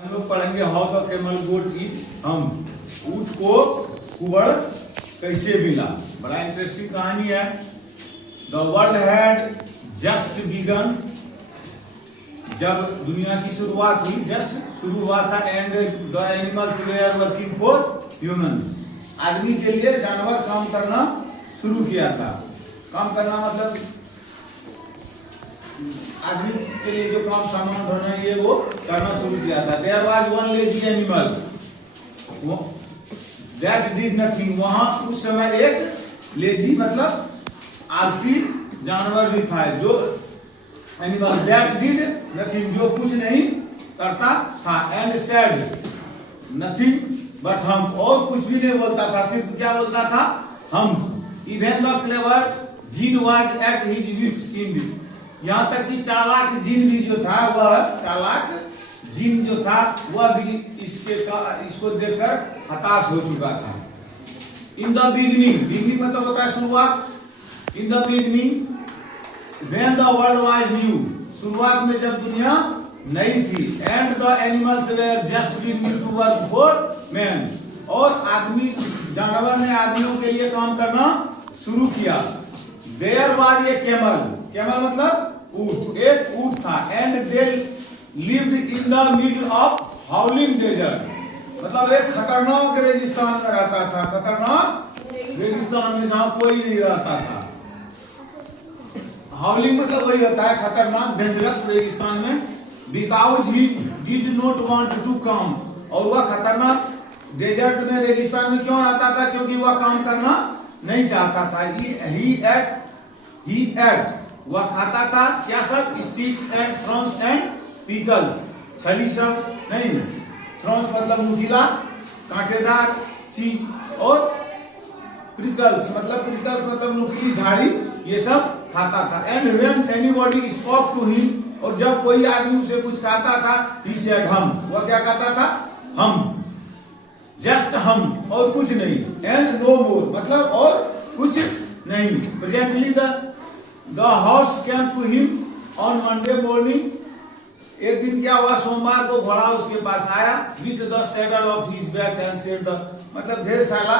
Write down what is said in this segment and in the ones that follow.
हम लोग पढ़ेंगे हाउ द कैमल गोट ईट। हम ऊंट को कुबड़ कैसे मिला। बड़ा इंटरेस्टिंग कहानी है। The world had just begun, जब दुनिया की शुरुआत हुई, जस्ट शुरू हुआ था। And the animals were working for humans, आदमी के लिए जानवर काम करना शुरू किया था। काम करना मतलब आदमी के लिए जो काम सामान ढोना ये वो करना शुरू किया था। There was one lazy animal that did nothing, वहां उस समय एक लेजी मतलब आलसी जानवर भी था, जो एनिमल दैट डिड नथिंग, जो कुछ नहीं करता था। एंड सेड नथिंग बट हम, और कुछ भी नहीं बोलता था, सिर्फ क्या बोलता था, हम। Even the clever djinn was at his wits end, यहाँ तक कि चालाक जिन भी जो था, वह चालाक जिन जो था वह भी इसको देखकर हताश हो चुका था। इन द बिगिनिंग, बिगिनिंग मतलब होता है शुरुआत। In the beginning when the world was new, शुरुआत में जब दुनिया नई थी। And the animals were just beginning to work for man, और आदमी जानवर ने आदमियों के लिए काम करना शुरू किया। There was a camel, camel मतलब ऊंट, एक ऊंट था। And they lived in the middle of howling desert, मतलब एक खतरनाक रेगिस्तान में रहता था। खतरनाक रेगिस्तान में जहां कोई नहीं रहता था। हाउलिंग मतलब वही होता है खतरनाक, डेंजरस रेगिस्तान में। Because he did not want to come, और वह खतरनाक डेजर्ट में रेगिस्तान में क्यों रहता था? क्योंकि वह काम करना नहीं चाहता था। ही एट वह खाता था क्या सब? Sticks and Thrones and pickles, छड़ी सब नहीं, थ्रॉन्स मतलब नुकीला कांटेदार चीज, और पिकल्स मतलब नुकीली झाड़ी, ये सब खाता था। And when anybody spoke to him, और जब कोई आदमी उसे कुछ कहता था, ही सेड हम, वह क्या कहता था? हम, जस्ट हम, और कुछ नहीं। एंड नो मोर मतलब और कुछ नहीं। Presently the horse came to him on Monday morning, एक दिन क्या हुआ, सोमवार को घोड़ा उसके पास आया। With the saddle of his back and said the, मतलब ढेर सारा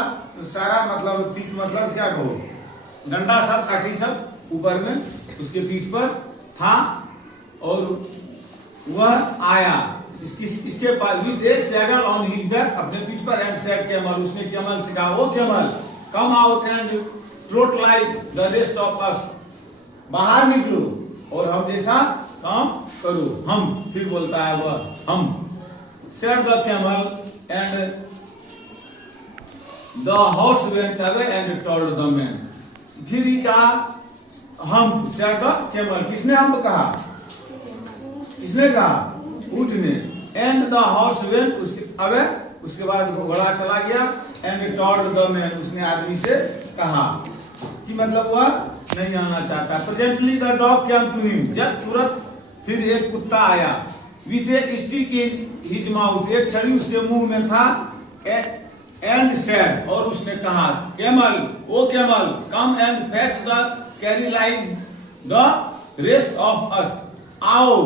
मतलब पीठ मतलब क्या कहो, डंडा सब काठी सब ऊपर में उसके पीठ पर था। और वह आया इसके पास with a saddle on his back, अपने पीठ पर। एंड सेड कैमल, उसने कैमल से कहा, O camel come out and trot like the rest of us, बाहर निकलो और हम जैसा काम करो। हम, फिर बोलता है वह हम। Said the camel and the horse went away and told the man, फिर ही कहा हम। सेड द कैमल, किसने हम कहा? किसने कहा? ऊंट ने। And the horse went away, उसके बाद घोड़ा चला गया। एंड टोल्ड द मैन, उसने आदमी से कहा कि मतलब वह नहीं आना चाहता। Presently the dog came to him, जब तुरंत फिर एक कुत्ता आया। With a stick in his mouth, एक छड़ी उसके मुंह में था। एंड सेड, और उसने कहा, camel O camel come and fetch the carry like the rest of us, आओ।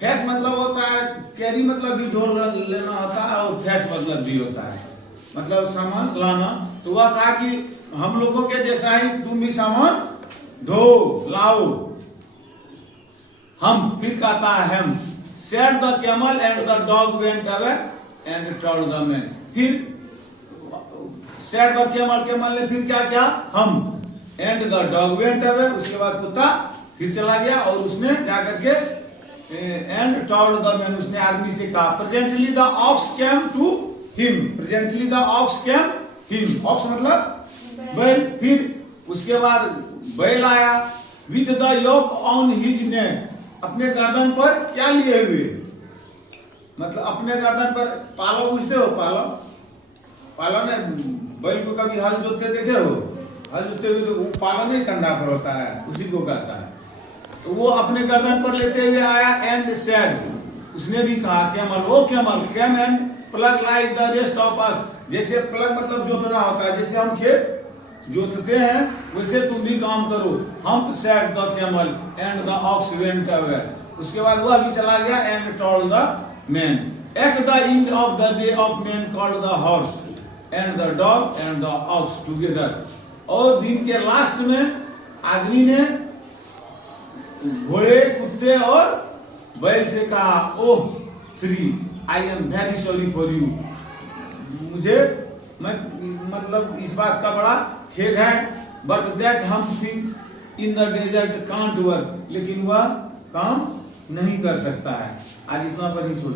फेच मतलब होता है कैरी, मतलब भी ढोल लेना होता है, और फेच मतलब भी होता है मतलब सामान लाना। तो वह कहा कि हम लोगों के जैसा ही तुम भी सामान ढो लाओ। हम, फिर कहता है हम। Said the camel and the dog went away and told the man, फिर सेड द कैमल, कैमल ने फिर क्या किया? हम। And the dog went away, उसके बाद कुत्ता फिर चला गया, और उसने क्या करके एंड टोल्ड द मैन, उसने आदमी से कहा। Presently the ox came to him, presently the ox came him, ox मतलब बैल। फिर उसके बाद बैल आया। With the yoke on his neck, अपने गर्दन पर क्या लिए हुए? मतलब अपने गर्दन पर पालो, बुझते हो पालो? पालो ने बैल को कभी हल जोतते देखे हो? हल जोतते हुए तो पालो नहीं कंधा पर होता है, उसी को कहता है। तो वो अपने गर्दन पर लेते हुए आया। एंड सेड, उसने भी कहा, camel O camel come and plough like the rest of us, जैसे प्लग मतलब जोतना होता है, जैसे हम खेत जोतते हैं वैसे तुम भी काम करो। हम said the camel and the ox went away, उसके बाद वह भी चला गया। And told the man, At the end of the day of man called the horse and the dog and the ox together. और दिन के लास्ट में आदमी ने घोड़े, कुत्ते और बैल से कहा, ओह 3, I am very sorry for you. मैं मतलब इस बात का बड़ा खेद है, but that हम think in the desert can't work. लेकिन वह काम नहीं कर सकता है। आज इतना पर ही छोड़